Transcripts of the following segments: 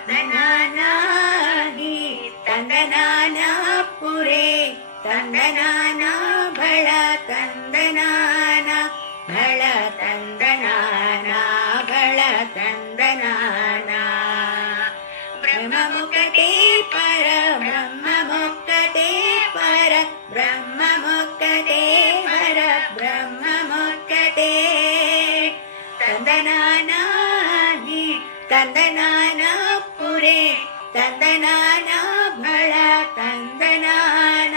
ತಂದನಾನಾಹಿ ತಂದನಾನ ಪುರೇ ತಂದನಾನ ಬಳ ತಂದನಾನ ಬಳ ತಂದನಾನ ಬಳ ತಂದನಾನ ಬ್ರಹ್ಮಮುಖತೆ ಪರ ಬ್ರಹ್ಮಮುಖತೆ ಪರ ಬ್ರಹ್ಮಮುಖತೆ ಪರ ಬ್ರಹ್ಮಮುಖತೆ ತಂದನಾನಾಹಿ ತಂದನಾನ ಪುರೇ ತಂದನಾನ ಬಳ ತಂದನಾನ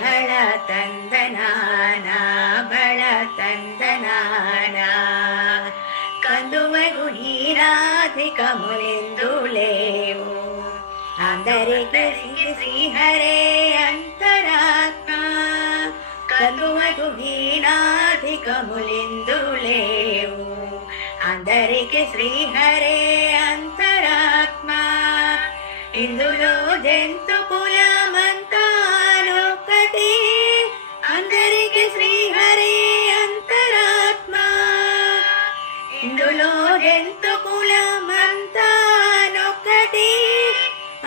ಬಳ ತಂದನಾನ ಬಳ ತಂದನಾನ కందువగు నీరాధికములెందులేవు అందరికి శ్రీహరే అంతరాత్మ కందువగు నీరాధికములెందులేవు అందరికి శ్రీహరే అంతరాత్మ ఇందులో జంతు కులమంతానొక్కటి అందరికి శ్రీహరే అంతరాత్మ ఇందులో జంతు కులమంతానొక్కటి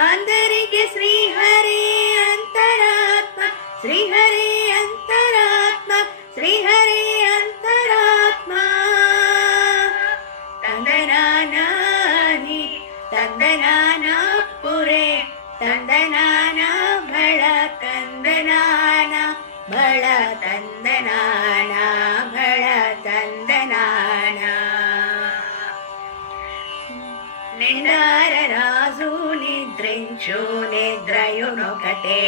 అందరికి శ్రీహరే అంతరాత్మ శ్రీహరే అంతరాత్మ శ్రీహరే అంతరాత్మ ತಂದನಾನಾಹಿ ತಂದನಾನ ಪುರೇ ತಂದನಾನ ಬಳ ತಂದನಾನ ಬಳ ತಂದನಾನ ಬಳ ತಂದನಾನ నిండార రాజు నిద్రించు నిద్రయునొకటే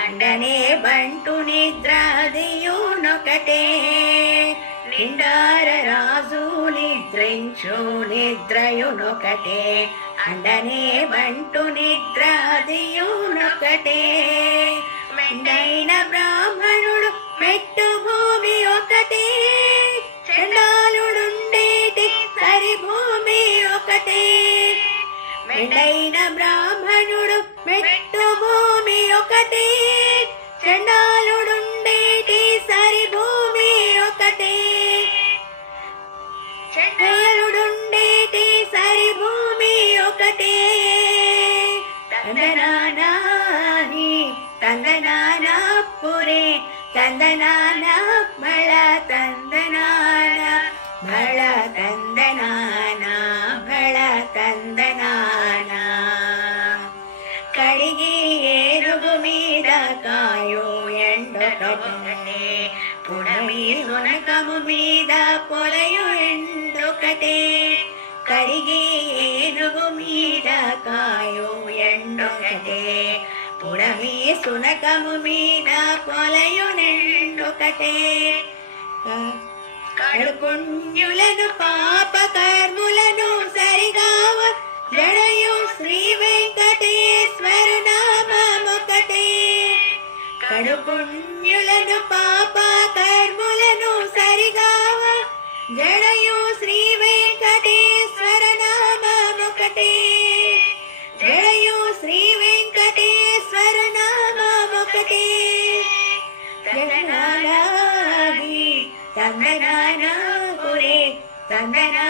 అండనే బంటు నిద్రాదియునొకటే నిండార రాజు నిద్రించు నిద్రయునొకటే అండనే బంటు నిద్రాదియునొకటే మెండైన బ్రాహ్మణుడు మెట్టు భూమి ఒకటే చండాలుడుండేటి సరి భూమి ఒకటే మెండైన బ్రాహ్మణుడు మెట్టు భూమి ఒకటే చండాలుడుండేటి సరి భూమి ఒకటే చండాలుడుండేటి సరి భూమి ఒకటే ತಂದನಾನಾಹಿ ತಂದನಾನ ಪುರೇ ತಂದನಾನ ಬಳ ತಂದನಾನ ಬಳ ತಂದನಾನ ಬಳ ತಂದನಾನ కడిగి ఏనుగు మీద కాయో ఎండొకటే పుడమి సునకము మీద పొలయు ఎండొకటే కడిగి ఏనుగు మీద కాయో ఎండొకటే పుడమి సునకము మీద పొలయు ఎండొకటే కడుపుణ్యులను పాప కర్ములను సరిగావ జడయు శ్రీ వెంకటేశ్వరు నామమొకటే కడుపుణ్యులను పాప కర్ములను సరిగావ జడయు శ్రీ వెంకటేశ్వర నామమొకటే జడయు శ్రీ వెంకటేశ్వర నామమొకటే ತಂದನಾನಾಹಿ ತಂದನಾನ ಪುರೇ ತಂದನಾ